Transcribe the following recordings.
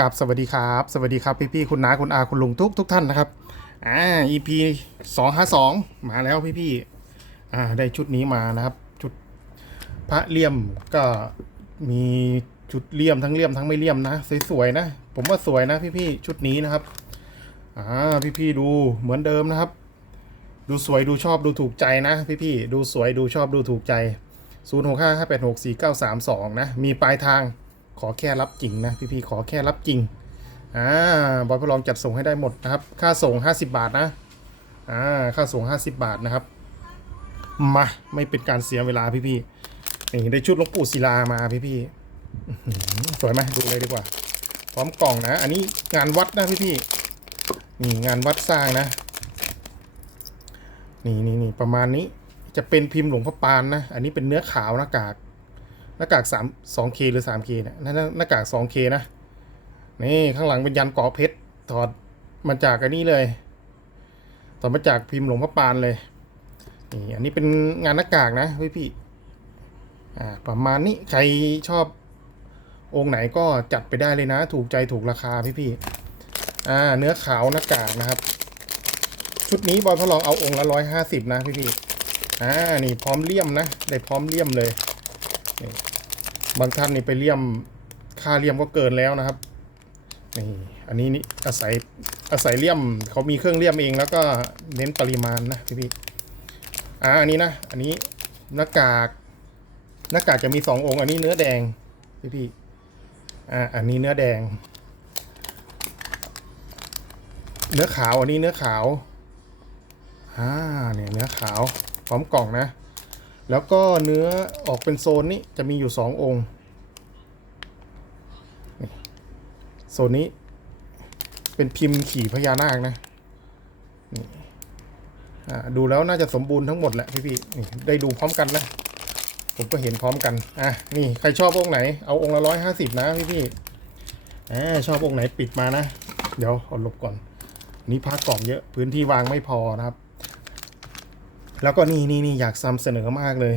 กับสวัสดีครับ สวัสดีครับพี่พี่ๆคุณน้าคุณอาคุณลุงทุกทุกท่านนะครับอ่า EP สองห้าสองมาแล้วพี่พี่ๆอ่าได้ชุดนี้มานะครับ ชุดพระเลี่ยมก็มีชุดเลี่ยมทั้งเลี่ยมทั้งไม่เลี่ยมนะสวยๆนะ ผมว่าสวยนะพี่พี่ๆชุดนี้นะครับอ่าพี่พี่ๆดูเหมือนเดิมนะครับ ดูสวยดูชอบดูถูกใจนะ พี่พี่ๆดูสวยดูชอบดูถูกใจ 0 6 5 5 8 6 4 9 3 2 นะ มีปลายทาง ขอแค่รับจริงนะพี่ๆขอแค่รับจริงอ่าบอยพลองจัดส่งให้ได้หมดนะครับ ค่าส่ง 50 บาทนะอ่าค่าส่ง 50 บาทนะครับมาไม่เป็นการเสียเวลาพี่ๆนี่ได้ชุดหลวงปู่ศิลามาพี่ๆสวยไหมดูเลยดีกว่า พร้อมกล่องนะ อันนี้งานวัดนะพี่ๆนี่งานวัดสร้างนะนี่นี่นี่ประมาณนี้จะเป็นพิมพ์หลวงพ่อปานนะ อันนี้เป็นเนื้อขาวหน้ากาก น้ากากสามสองคหรือสามเคเนี่ยหน้าหน้ากากสองคนะนี่ข้างหลังเป็นยันเกาะเพชรถอดมาจากอันนี้เลยถอดมาจากพิมพ์หลวงพ่อปานเลยนี่อันนี้เป็นงานหน้ากากนะพี่พี่อ่าประมาณนี้ใครชอบองค์ไหนก็จัดไปได้เลยนะ ถูกใจถูกราคาพี่พี่อ่าเนื้อขาวหน้ากากนะครับ ชุดนี้บอยทดลองเอาองค์ละร้อยห้าสิบนะพี่พี่อ่านี่พร้อมเลี่ยมนะ ได้พร้อมเลี่ยมเลยนี่ บางท่านนี่ไปเลี่ยมค่าเลี่ยมก็เกินแล้วนะครับนี่อันนี้นี่อาศัยอาศัยเลี่ยมเขามีเครื่องเลี่ยมเองแล้วก็เน้นปริมาณนะพี่พี่อ่าอันนี้นะอันนี้หน้ากากหน้ากากจะมีสององค์อันนี้เนื้อแดงพี่พี่อ่าอันนี้เนื้อแดง เนื้อขาวอันนี้เนื้อขาวอ่าเนี่ยเนื้อขาวพร้อมกล่องนะ แล้วก็เนื้อออกเป็นโซนนี้จะมีอยู่สององค์ โซนนี้เป็นพิมพ์ขี่พญานาคนะนี่ดูแล้วน่าจะสมบูรณ์ทั้งหมดแหละพี่พี่ๆได้ดูพร้อมกันนะผมก็เห็นพร้อมกัน อะ นี่ใครชอบองค์ไหน เอาองค์ละร้อยห้าสิบนะพี่พี่ๆชอบองค์ไหนปิดมานะ เดี๋ยวเอาลบก่อน นี่พักกล่องเยอะพื้นที่วางไม่พอนะครับ แล้วก็นี่นี่นี่อยากซ้ำเสนอมากเลย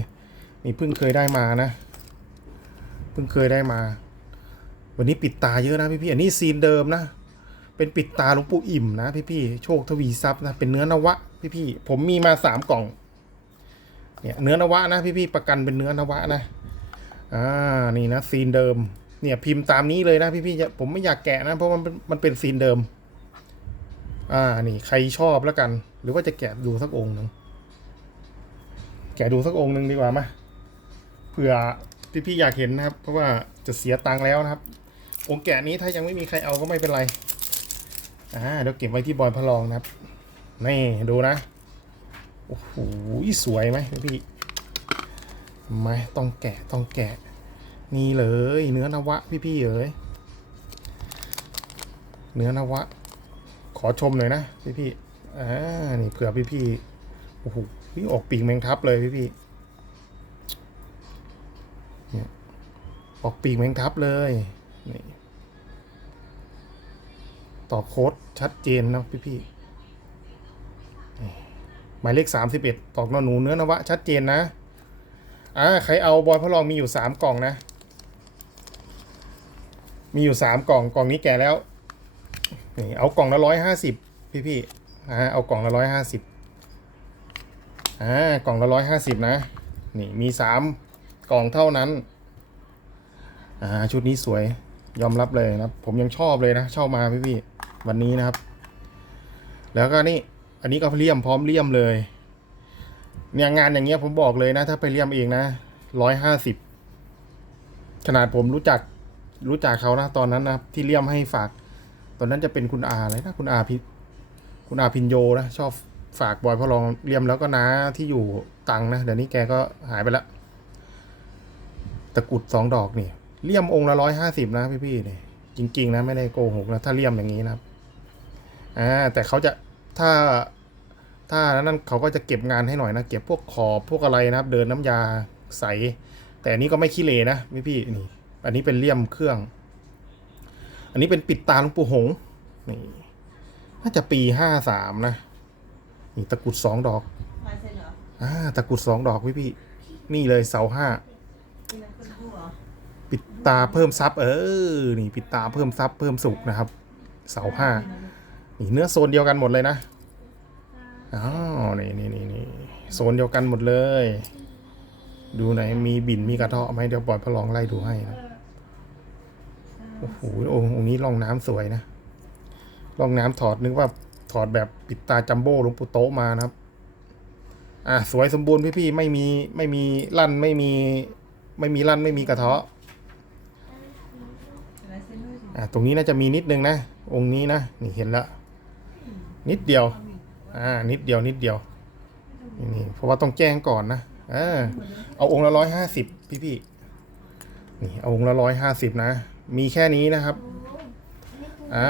นี่เพิ่งเคยได้มานะ เพิ่งเคยได้มา วันนี้ปิดตาเยอะนะพี่พี่อันนี้ซีนเดิมนะ เป็นปิดตาหลวงปู่อิ่มนะพี่พี่โชคทวีทรัพย์นะเป็นเนื้อนวะพี่พี่ผมมีมาสามกล่องเนี่ยเนื้อนวะนะพี่พี่ประกันเป็นเนื้อนวะนะอ่านี่นะซีนเดิมเนี่ยพิมพ์ตามนี้เลยนะพี่พี่ผมไม่อยากแกะนะเพราะมันมันเป็นซีนเดิม อ่านี่ใครชอบแล้วกัน หรือว่าจะแกะดูสักองค์หนึ่ง แกะดูสักองค์หนึ่งดีกว่ามาเผื่อที่พี่อยากเห็นนะครับ เพราะว่าจะเสียตังค์แล้วนะครับ องค์แกะนี้ถ้ายังไม่มีใครเอาก็ไม่เป็นไรอ่าเดี๋ยวเก็บไว้ที่บอยพระรองนะครับนี่ดูนะโอ้โหสวยไหมพี่ไม่ต้องแกะต้องแกะ นี่เลย เนื้อนวะพี่ๆเอ๋ยเนื้อนวะ ขอชมหน่อยนะพี่ๆอ่านี่เผื่อพี่ๆโอ้โห วิ่งออกปีกแมงทับเลยพี่พี่เนี่ยออกปีกแมงทับเลยนี่ต่อโค้ดชัดเจนนะพี่พี่หมายเลขสามสิบเอ็ดตอกนอหนูเนื้อนวะ ชัดเจนนะ อ่า ใครเอาบอยพระรองมีอยู่สามกล่องนะ มีอยู่สามกล่อง กล่องนี้แก่แล้ว นี่ เอากล่องละร้อยห้าสิบพี่พี่อ่าเอากล่องละร้อยห้าสิบ อ่ากล่องละร้อยห้าสิบนะ นี่มีสามกล่องเท่านั้น อ่า ชุดนี้สวย ยอมรับเลยนะครับ ผมยังชอบเลยนะ เช่ามาพี่พี่วันนี้นะครับ แล้วก็นี่ อันนี้ก็เลี่ยมพร้อมเลี่ยมเลย เนี่ยงานอย่างเงี้ยผมบอกเลยนะ ถ้าไปเลี่ยมเองนะร้อยห้าสิบขนาดผมรู้จักรู้จักเขานะตอนนั้นนะที่เลี่ยมให้ฝาก ตอนนั้นจะเป็นคุณอาอะไรนะคุณอาพิคุณอาพินโยนะชอบ ฝากบอยพอรองเลี่ยมแล้วก็น้าที่อยู่ตังนะ เดี๋ยวนี้แกก็หายไปละตะกุดสองดอกนี่เลี่ยมองละร้อยห้าสิบนะพี่พี่นี่จริง ๆ นะไม่ได้โกหกนะถ้าเลี่ยมอย่างนี้นะครับอ่าแต่เขาจะถ้าถ้านั้นเขาก็จะเก็บงานให้หน่อยนะเก็บพวกขอบพวกอะไรนะครับ เดินน้ำยาใส แต่อันนี้ก็ไม่ขี้เลนะพี่พี่ๆนี่ อันนี้เป็นเลี่ยมเครื่อง อันนี้เป็นปิดตาหลวงปู่หงนี่น่าจะปีห้าสามนะ นี่ตะกรุดสองดอกลายเซ็นเหรออ่าตะกรุดสองดอกพี่พี่นี่เลยเสาห้านี่มันคุณผู้เหรอปปิดตาเพิ่มซับเออ นี่ปิดตาเพิ่มซับเพิ่มสุกนะครับ เสาห้านี่เนื้อโซนเดียวกันหมดเลยนะอ้าวนี่นี่นี่นี่โซนเดียวกันหมดเลย ดูไหนอยมีบินมีกระเทาะไหมเดี๋ยวปล่อยพระลองไล่ดูให้นะโอ้โหองค์นี้ร่องน้ำสวยนะร่องน้ำถอดนึกว่า ถอดแบบปิดตาจัมโบ้หลวงปู่โตมานะครับ อะสวยสมบูรณ์พี่ๆไม่มีไม่มีลั่นไม่มี ไม่มีลั่นไม่มีกระเทาะอะตรงนี้น่าจะมีนิดนึงนะ องค์นี้นะนี่เห็นแล้วนิดเดียว อ่า นิดเดียวนิดเดียวนี่เพราะว่าต้องแจ้งก่อนนะอ่าเอาองค์ละร้อยห้าสิบพี่พี่นี่เอาองค์ละร้อยห้าสิบนะ มีแค่นี้นะครับ อ่า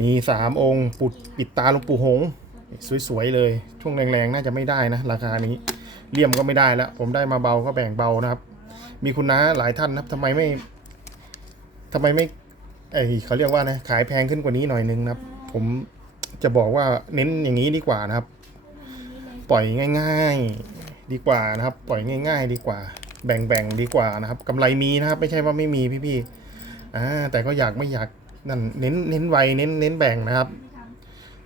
มีสามองค์ปุดปิดตาหลวงปู่หง สวย ๆ เลย ช่วงแรง ๆ น่าจะไม่ได้นะ ราคานี้เลี่ยมก็ไม่ได้แล้ว ผมได้มาเบาก็แบ่งเบานะครับ มีคุณน้าหลายท่านนะครับทำไมไม่ทำไมไม่ไอเขาเรียกว่านะขายแพงขึ้นกว่านี้หน่อยนึงนะครับ ผมจะบอกว่าเน้นอย่างนี้ดีกว่านะครับ ปล่อยง่าย ๆดีกว่านะครับ ปล่อยง่าย ๆ ดีกว่า แบ่งๆดีกว่านะครับกำไรมีนะครับ ไม่ใช่ว่าไม่มีพี่ๆอ่าแต่ก็อยากไม่อยาก นั่นเน้นเน้นไวเน้นเน้นแบ่งนะครับ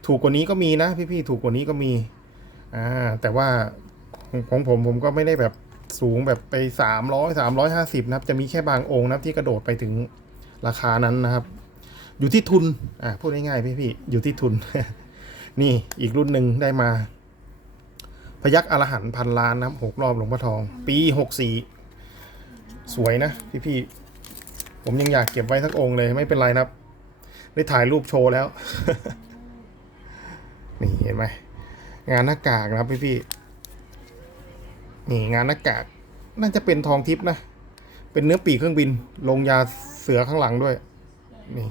ถูกกว่านี้ก็มีนะพี่ๆถูกกว่านี้ก็มีอ่าแต่ว่าของผมผมก็ไม่ได้แบบสูงแบบไปสามร้อยสามร้อยห้าสิบนะครับ จะมีแค่บางองค์นะครับที่กระโดดไปถึงราคานั้นนะครับ อยู่ที่ทุนอ่าพูดง่ายๆพี่ๆอยู่ที่ทุน นี่อีกรุ่นหนึ่งได้มา พยักอรหันพันล้านนะครับหกรอบหลวงพ่อทอง ปีหกสี่สวยนะพี่ๆผมยังอยากเก็บไว้สักองค์เลยไม่เป็นไรนะครับ ได้ถ่ายรูปโชว์แล้ว นี่เห็นไหมงานหน้ากากนะครับพี่พี่นี่งานหน้ากากน่าจะเป็นทองทิพย์นะ เป็นเนื้อปีกเครื่องบิน ลงยาเสือข้างหลังด้วย นี่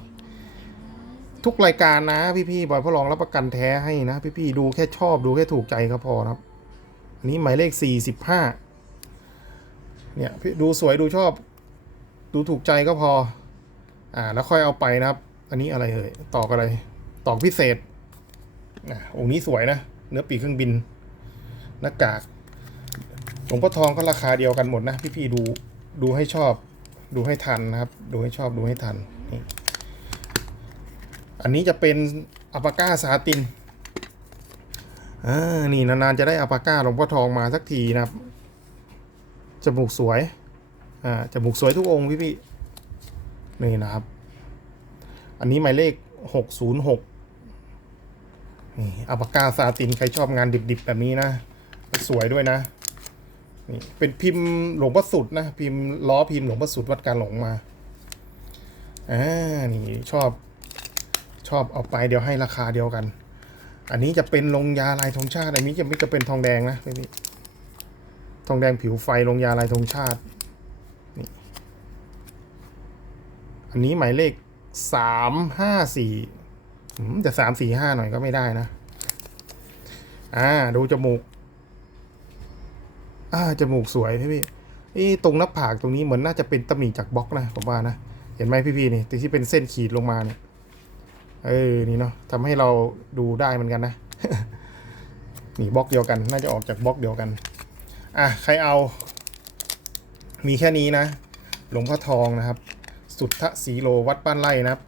ทุกรายการนะพี่พี่บอยพ่อรองรับประกันแท้ให้นะพี่พี่ดูแค่ชอบดูแค่ถูกใจก็พอครับ อันนี้หมายเลขสี่สิบห้าเนี่ยพี่ดูสวยดูชอบ ดูถูกใจก็พอ อ่า แล้วค่อยเอาไปนะครับ อันนี้อะไรเอ่ยตอกอะไร ตอกพิเศษอะองค์นี้สวยนะ เนื้อปีกเครื่องบิน หน้ากาก หลวงพ่อทองก็ราคาเดียวกันหมดนะ พี่ๆดู ดูให้ชอบ ดูให้ทันนะครับ ดูให้ชอบดูให้ทันนี่อันนี้จะเป็นอัปปาก้าซาตินอ่านี่นานๆจะได้อัปปาก้าหลวงพ่อทองมาสักทีนะครับ จมูกสวย อ่า จมูกสวยทุกองค์พี่ๆนี่นะครับ อันนี้หมายเลขหกศูนย์หกนี่อัปปากาซาติน ใครชอบงานดิบๆ แบบนี้นะ สวยด้วยนะ นี่เป็นพิมพ์หลวงพ่อสุดนะ พิมพ์ล้อพิมพ์หลวงพ่อสุดวัดการหลงมา อ่า นี่ชอบชอบเอาไปเดี๋ยวให้ราคาเดียวกัน อันนี้จะเป็นลงยาลายธงชาติ อันนี้จะไม่จะเป็นทองแดงนะพี่ทองแดงผิวไฟลงยาลายธงชาติ นี่ อันนี้หมายเลข สามห้าสี่จะสามสี่ห้าหน่อยก็ไม่ได้นะ อ่า ดูจมูก อ่า จมูกสวยพี่พี่เอ้ตรงหน้าผากตรงนี้เหมือนน่าจะเป็นตำหนิจากบล็อกนะผมว่านะ เห็นไหมพี่พี่นี่ที่เป็นเส้นขีดลงมาเนี่ย เออ นี่เนาะทำให้เราดูได้เหมือนกันนะ นี่บล็อกเดียวกัน น่าจะออกจากบล็อกเดียวกัน อะ ใครเอา มีแค่นี้นะ หลวงพ่อทองนะครับ สุทธสีโลวัดบ้านไร่นะครับ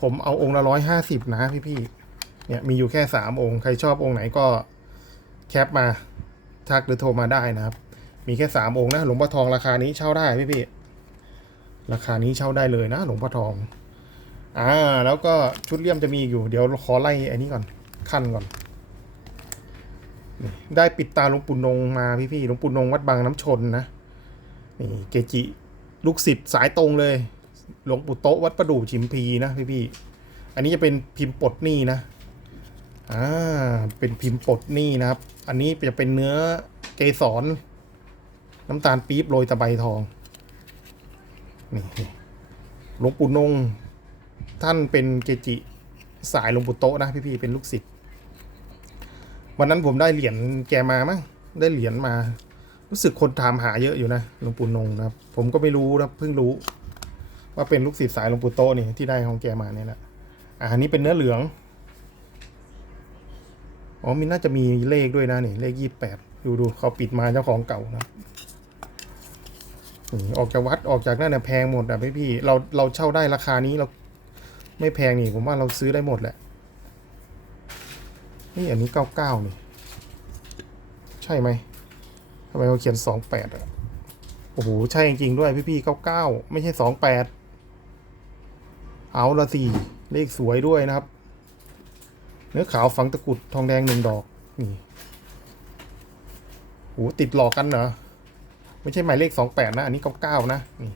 ผมเอาองค์ละร้อยห้าสิบนะพี่พี่ๆเนี่ยมีอยู่แค่สามองค์ ใครชอบองค์ไหนก็แคปมาทักหรือโทรมาได้นะครับ มีแค่สามองค์นะหลวงพ่อทองราคานี้เช่าได้พี่พี่ๆราคานี้เช่าได้เลยนะหลวงพ่อทอง อ่า แล้วก็ชุดเลี่ยมจะมีอยู่ เดี๋ยวขอไล่อันนี้ก่อนขั้นก่อนนี่ได้ปิดตาหลวงปู่นงมาพี่พี่ๆหลวงปู่นงวัดบางน้ำชนนะนี่เกจิ ลูกศิษย์สายตรงเลย หลวงปู่โต๊ะวัดประดู่ชิมพีนะพี่พี่อันนี้จะเป็นพิมพ์ปลดหนี้นะอ่าเป็นพิมพ์ปลดหนี้นะครับ อันนี้จะเป็นเนื้อเกสรน้ำตาลปี๊บโรยตะไบทองนี่หลวงปู่นง ท่านเป็นเกจิสายหลวงปู่โต๊ะนะพี่พี่เป็นลูกศิษย์วันนั้นผมได้เหรียญแกมามั้งได้เหรียญมา รู้สึกคนถามหาเยอะอยู่นะหลวงปู่นงนะครับ ผมก็ไม่รู้นะเพิ่งรู้ ว่าเป็นลูกศิษย์สายหลวงปู่โตนี่ที่ได้ของแกมาเนี่ยแหละอ่าอันนี้เป็นเนื้อเหลือง อ๋อมีน่าจะมีเลขด้วยนะนี่เลขยี่แปดดูดูเขาปิดมาเจ้าของเก่านะนี่ออกจากวัดออกจากนั่นน่ะแพงหมดอะพี่พี่เราเราเช่าได้ราคานี้เราไม่แพงนี่ผมว่าเราซื้อได้หมดแหละ นี่อันนี้เก้าเก้านี่ ใช่ไหมทำไมเขาเขียนสองแปดอะโอ้โห ใช่จริงๆด้วยพี่พี่เก้าเก้าไม่ใช่สองแปด เอาละสี่เลขสวยด้วยนะครับ เนื้อขาวฝังตะกรุดทองแดงหนึ่งดอกนี่โหติดหลอกกันเหรอไม่ใช่หมายเลขสองแปดนะ อันนี้เก้าเก้านะนี่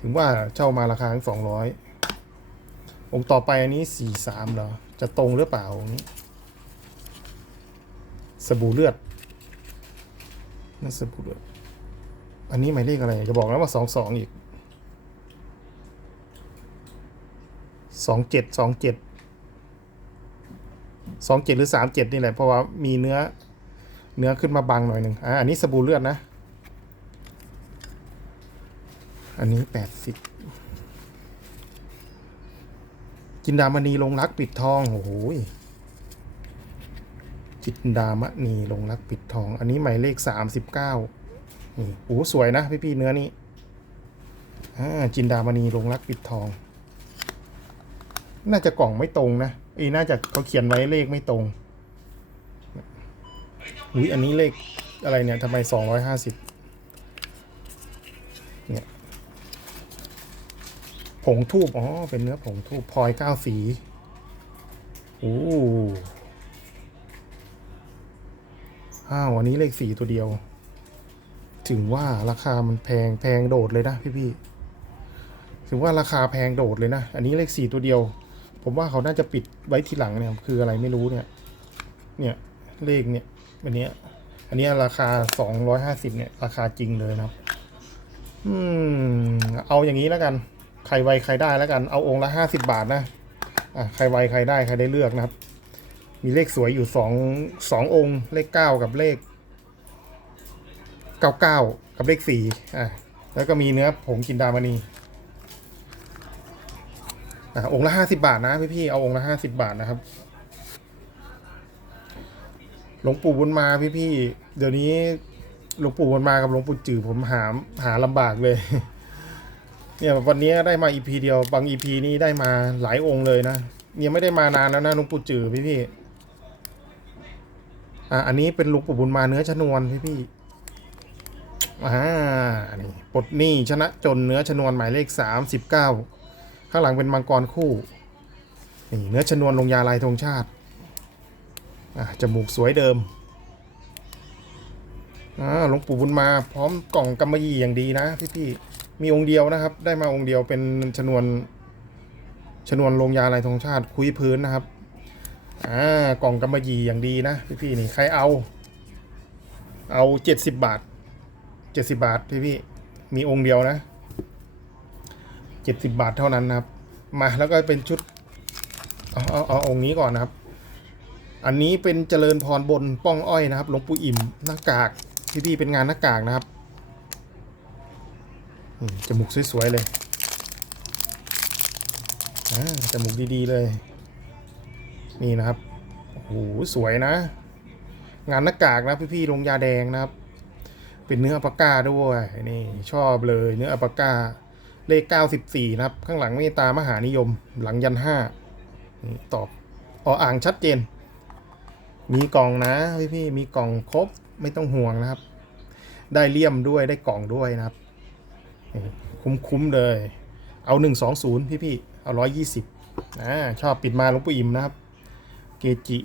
ถึงว่าเช่ามาราคาสองร้อยองค์ต่อไปอันนี้สี่สามเหรอ จะตรงหรือเปล่าองนี้ สบู่เลือดนั่นสบู่เลือด อันนี้หมายเลขอะไรจะบอกนะว่าสองสองอีก สองเจ็ดสองเจ็ดสองเจ็ดหรือสามเจ็ดนี่แหละ เพราะว่ามีเนื้อเนื้อขึ้นมาบังหน่อยหนึ่งอ่าอันนี้สบู่เลือดนะ อันนี้แปดสิบจินดามณีลงรักปิดทองโอ้โหจินดามณีลงรักปิดทอง อันนี้หมายเลขสามสิบเก้านี่โอ้สวยนะพี่พี่ๆเนื้อนี้อ่าจินดามณีลงรักปิดทอง น่าจะกล่องไม่ตรงนะอีน่าจะเขาเขียนไว้เลขไม่ตรงอุ้ยอันนี้เลขอะไรเนี่ยทำไมสองร้อยห้าสิบเนี่ยผงทูบอ๋อเป็นเนื้อผงทูบพลอยเก้าสีโอ้อ้าวอันนี้เลขสีตัวเดียว ถึงว่าราคามันแพงแพงโดดเลยนะพี่พี่ๆถึงว่าราคาแพงโดดเลยนะ อันนี้เลขสีตัวเดียว ผมว่าเขาน่าจะปิดไว้ทีหลังเนี่ยคืออะไรไม่รู้เนี่ย เนี่ยเลขเนี่ยอันเนี้ย อันนี้ราคาสองร้อยห้าสิบเนี่ยราคาจริงเลยนะอืม เอาอย่างนี้แล้วกัน ใครไวใครได้แล้วกัน เอาองค์ละห้าสิบาทนะอะใครไวใครได้ใครได้เลือกนะครับ มีเลขสวยอยู่สองสององค์เลขเก้ากับเลขเก้าเก้ากับเลขสี่อะแล้วก็มีเนื้อผงกินดามณี อะองค์ละห้าสิบาทนะพี่พี่เอาองค์ละห้าสิบาทนะครับหลวงปู่บุญมาพี่พี่เดี๋ยวนี้หลวงปู่บุญมากับหลวงปู่จือผมหาหาลำบากเลย เนี่ยวันนี้ได้มาอีพีเดียวบางอีพีนี้ได้มาหลายองค์เลยนะเนี่ยไม่ได้มานานแล้วนะหลวงปู่จือพี่พี่อะอันนี้เป็นหลวงปู่บุญมาเนื้อชนวนพี่พี่อ่านี่ปลดหนี้ชนะจนเนื้อชนวนหมายเลขสามสิบเก้า ข้างหลังเป็นมังกรคู่นี่เนื้อชนวนลงยาลายธงชาติจมูกสวยเดิมอ่าหลวงปู่บุญมาพร้อมกล่องกำมะหยี่อย่างดีนะพี่พี่ๆมีองค์เดียวนะครับ ได้มาองค์เดียวเป็นชนวนชนวนลงยาลายธงชาติคุยพื้นนะครับอ่ากล่องกำมะหยี่อย่างดีนะพี่พี่ๆนี่ใครเอา เอาเจ็ดสิบบาทเจ็ดสิบาทพี่พี่ๆมีองค์เดียวนะ เจ็ดสิบาทเท่านั้นนะครับ มาแล้วก็เป็นชุดเอาเอาเอาองค์นี้ก่อนนะครับ อันนี้เป็นเจริญพรบนป้องอ้อยนะครับหลวงปู่อิ่มหน้ากากพี่ๆเป็นงานหน้ากากนะครับจมูกสวยๆเลยจมูกดีๆเลย นี่นะครับโอ้โหสวยนะ งานหน้ากากนะพี่ๆลงยาแดงนะครับ เป็นเนื้ออัปากาด้วยนี่ชอบเลยเนื้ออัปากา เลข94นะครับ ข้างหลังเมตตามหานิยม หลังยันห้าตอบออ่างชัดเจน มีกล่องนะพี่พี่มีกล่องครบไม่ต้องห่วงนะครับ ได้เลี่ยมด้วยได้กล่องด้วยนะครับ คุ้มๆเลย เอาหนึ่งสองศูนย์พี่พี่เอาร้อยยี่สิบนะชอบปิดมาหลวงปู่อิ่มนะครับ เกจิ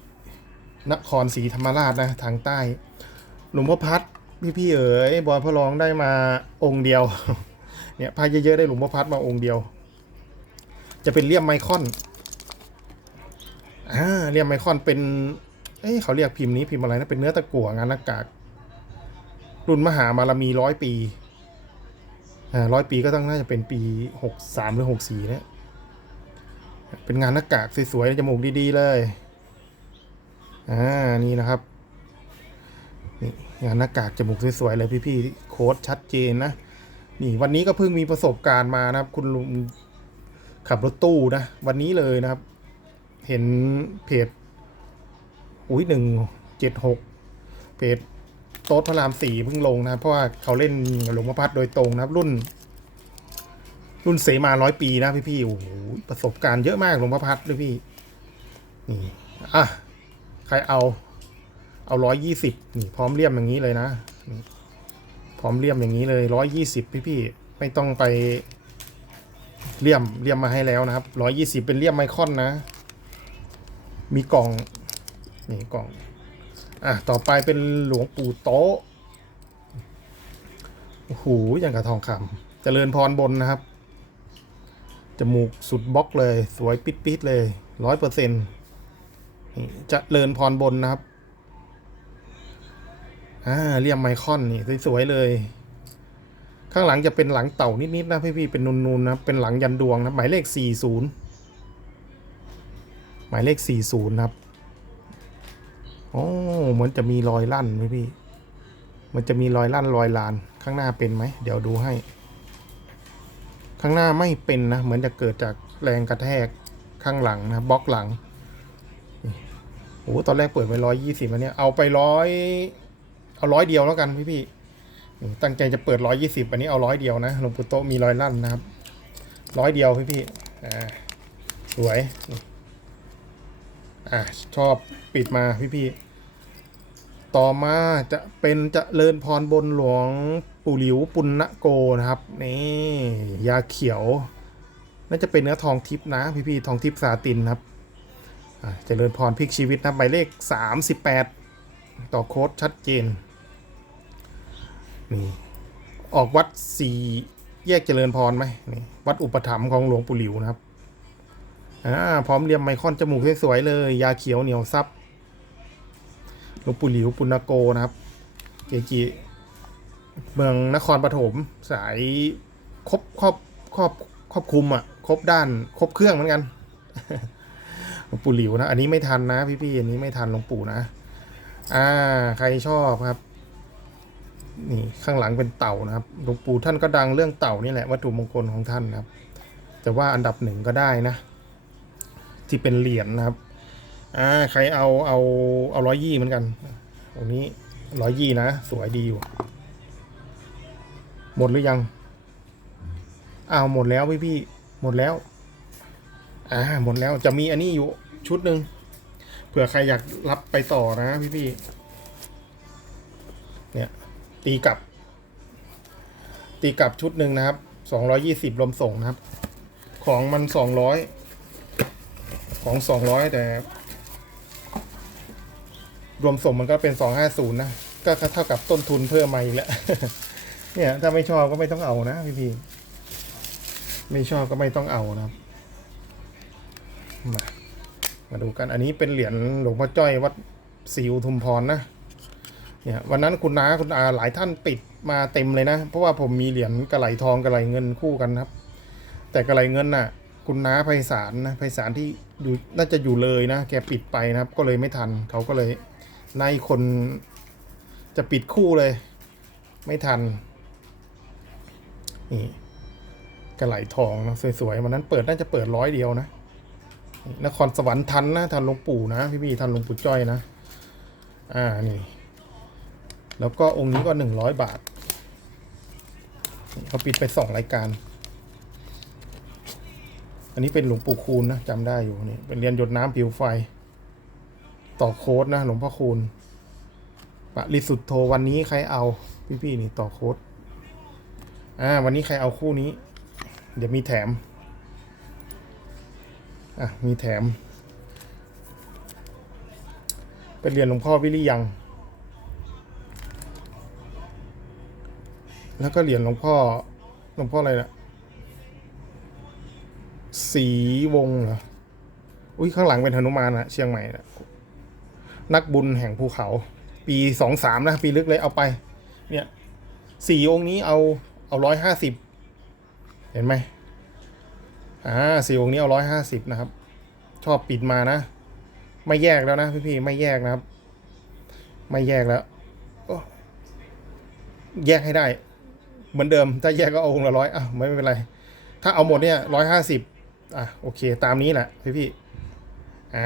นครศรีธรรมราชนะทางใต้ หลวงพ่อพัดพี่พี่เอ๋ยบอยพระรองได้มาองค์เดียว เนี่ยพายเยอะๆได้หลวงพ่อพัดมาองค์เดียว จะเป็นเลี่ยมไมคอนอ่าเรียมไมคอนเป็นเอ้ยเขาเรียกพิมพ์นี้พิมพ์อะไรนะเป็นเนื้อตะกั่วงานหน้ากากรุ่นมหาบารมีร้อยปีอ่าร้อยปีก็ต้องน่าจะเป็นปีหกสามหรือหกสี่นี่ยเป็นงานหน้ากากสวยๆจมูกดีๆเลยอ่านี่นะครับนี่งานหน้ากากจมูกสวยๆเลยพี่ๆโค้ดชัดเจนนะ นี่วันนี้ก็เพิ่งมีประสบการณ์มานะครับ คุณลุงขับรถตู้นะ วันนี้เลยนะครับ เห็นเพจอุ้ยหนึ่งเจ็ดหกเพจโต๊ดพระรามสี่เพิ่งลงนะ เพราะว่าเขาเล่นหลวงพ่อพัดโดยตรงนะครับ รุ่น รุ่นเสมาร้อยปีนะพี่พี่ๆโอ้โหประสบการณ์เยอะมากหลวงพ่อพัดด้วยพี่นี่อะใครเอา เอาร้อยยี่สิบนี่พร้อมเลี่ยมอย่างนี้เลยนะนี่ พร้อมเลี่ยมอย่างนี้เลยร้อยยี่สิบพี่พี่ไม่ต้องไปเลี่ยมเลี่ยมมาให้แล้วนะครับร้อยยี่สิบเป็นเลี่ยมไมคอนนะ มีกล่องนี่กล่องอะต่อไปเป็นหลวงปู่โต๊ะโอ้โหอย่างกับทองคำเจริญพรบนนะครับ จมูกสุดบล็อกเลย สวยปิดปิดๆเลยร้อยเปอร์เซ็นต์จะเลินพรบนนะครับ อ่าเรียมไมคอนนี่สวยๆเลย ข้างหลังจะเป็นหลังเต่านิดๆนะพี่ๆเป็นนูนๆนะเป็นหลังยันดวงนะหมายเลขสี่ศูนย์หมายเลขสี่ศูนย์ครับโอ้เหมือนจะมีรอยลั่นไหมพี่ มันจะมีรอยลั่นรอยลาน ข้างหน้าเป็นไหม เดี๋ยวดูให้ ข้างหน้าไม่เป็นนะ เหมือนจะเกิดจากแรงกระแทกข้างหลังนะบล็อกหลังโอ้ตอนแรกเปิดไปร้อยยี่สิบอันเนี้ยเอาไปร้อย เอาร้อยเดียวแล้วกันพี่พี่ตั้งใจจะเปิดร้อยยี่สิบอันนี้เอาร้อยเดียวนะหลวงปู่โตมีรอยลั่นนะครับร้อยเดียวพี่พี่สวยอ่าชอบปิดมาพี่พี่ต่อมาจะเป็นจะเลิญพรบนหลวงปู่หลิวปุณณโกนะครับนี่ยาเขียวน่าจะเป็นเนื้อทองทิพนะพี่พี่ทองทิพย์ซาตินครับอ่าเจริญพรพลิกชีวิตนะหมายเลข 38 ต่อโค้ดชัดเจน นี่ออกวัดสี่แยกเจริญพรไหมนี่วัดอุปถัมภ์ของหลวงปู่หลิวนะครับอ่าพร้อมเรียมไมคอนจมูกสวยๆเลย ยาเขียวเหนียวซับหลวงปู่หลิวปุณโกนะครับ เกจิเมืองนครปฐมสายครบครอบครอบครอบคุมอะครบด้านครบเครื่องเหมือนกันหลวงปู่หลิวนะ อันนี้ไม่ทันนะ พี่ๆอันนี้ไม่ทันหลวงปู่นะ อ่า ใครชอบครับ นี่ข้างหลังเป็นเต่านะครับหลวงปู่ท่านก็ดังเรื่องเต่านี่แหละวัตถุมงคลของท่านนะครับ จะว่าอันดับหนึ่งก็ได้นะ ที่เป็นเหรียญนะครับอ่าใครเอาเอาเอาร้อยยี่เหมือนกันตรงนี้ร้อยยี่นะ สวยดีอยู่ หมดหรือยังอ้าวหมดแล้วพี่พี่หมดแล้วอ่าหมดแล้วจะมีอันนี้อยู่ชุดหนึ่งเผื่อใครอยากรับไปต่อนะพี่พี่เนี่ย ตีกลับ ตีกลับชุดหนึ่งนะครับสองร้อยี่สิบรวมส่งนะครับ ของมันสองร้อยของสองร้อยแต่ รวมส่งมันก็เป็นสองห้าศูนย์นะ ก็เท่ากับต้นทุนเพิ่มมาอีกแล้วเนี่ย ถ้าไม่ชอบก็ไม่ต้องเอานะพี่พี่ไม่ชอบก็ไม่ต้องเอานะครับ มามาดูกันอันนี้เป็นเหรียญหลวงพ่อจ้อยวัดศรีอุทุมพรนะ เนี่ยวันนั้นคุณน้าคุณอาหลายท่านปิดมาเต็มเลยนะ เพราะว่าผมมีเหรียญกระไหลทองกระไหลเงินคู่กันครับ แต่กระไหลเงินน่ะ คุณน้าไพศาลนะไพศาลที่อยู่น่าจะอยู่เลยนะ แกปิดไปนะครับ ก็เลยไม่ทันเขาก็เลยนายคนจะปิดคู่เลย ไม่ทันนี่กระไหลทองนะสวยๆวันนั้นเปิดน่าจะเปิดร้อยเดียวนะนครสวรรค์ทันนะทันหลวงปู่นะพี่พี่ทันหลวงปู่จ้อยนะ อ่านี่ แล้วก็องค์นี้ก็หนึ่งร้อยบาทเขาปิดไปสองรายการ อันนี้เป็นหลวงปู่คูณนะจำได้อยู่นี่เป็นเรียนหยดน้ำผิวไฟ ต่อโค้ดนะ หลวงพ่อคูณปริสุทธโธวันนี้ใครเอา พี่พี่ๆนี่ต่อโค้ดอ่าวันนี้ใครเอาคู่นี้ เดี๋ยวมีแถม อะมีแถม เป็นเรียนหลวงพ่อวิริยัง แล้วก็เหรียญหลวงพ่อหลวงพ่ออะไรนะสีวงเหรอ อุ้ยข้างหลังเป็นหนุมานอะเชียงใหม่นะนักบุญแห่งภูเขา ปีสองสามนะปีลึกเลยเอาไป เนี่ยสี่องค์นี้เอาเอาร้อยห้าสิบเห็นไหมอ่าสี่องค์นี้เอาร้อยห้าสิบนะครับ ชอบปิดมานะ ไม่แยกแล้วนะพี่ๆไม่แยกนะครับ ไม่แยกแล้วแยกให้ได้ เหมือนเดิม ถ้าแยกก็เอาองค์ละร้อยอะไม่เป็นไร ถ้าเอาหมดเนี่ยร้อยห้าสิบอะโอเค ตามนี้แหละพี่พี่อะ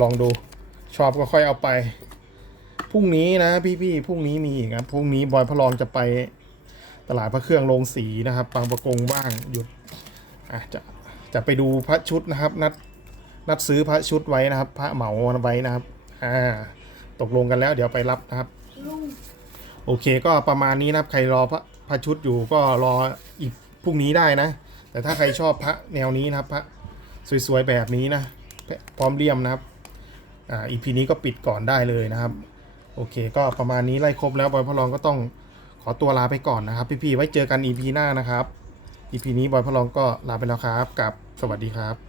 ลองดูชอบก็ค่อยเอาไปพรุ่งนี้นะพี่ๆพรุ่งนี้มีอีกครับพรุ่งนี้บอยพระรองจะไปตลาดพระเครื่องโรงสีนะครับบางประกงบ้างหยุดอะจะจะไปดูพระชุดนะครับ นัดนัดซื้อพระชุดไว้นะครับ พระเหมาไว้นะครับอ่าตกลงกันแล้วเดี๋ยวไปรับนะครับลุงโอเคก็ประมาณนี้นะครับ ใครรอพระ พระชุดอยู่ก็รออีกพรุ่งนี้ได้นะ แต่ถ้าใครชอบพระแนวนี้นะครับ พระสวยๆแบบนี้นะพร้อมเลี่ยมนะครับอ่าอีพีนี้ก็ปิดก่อนได้เลยนะครับ โอเค ก็ประมาณนี้ไล่ครบแล้วบอยพระรองก็ต้องขอตัวลาไปก่อนนะครับ พี่ๆไว้เจอกันอีพีหน้านะครับอีพีนี้บอยพระรองก็ลาไปแล้วครับกับสวัสดีครับ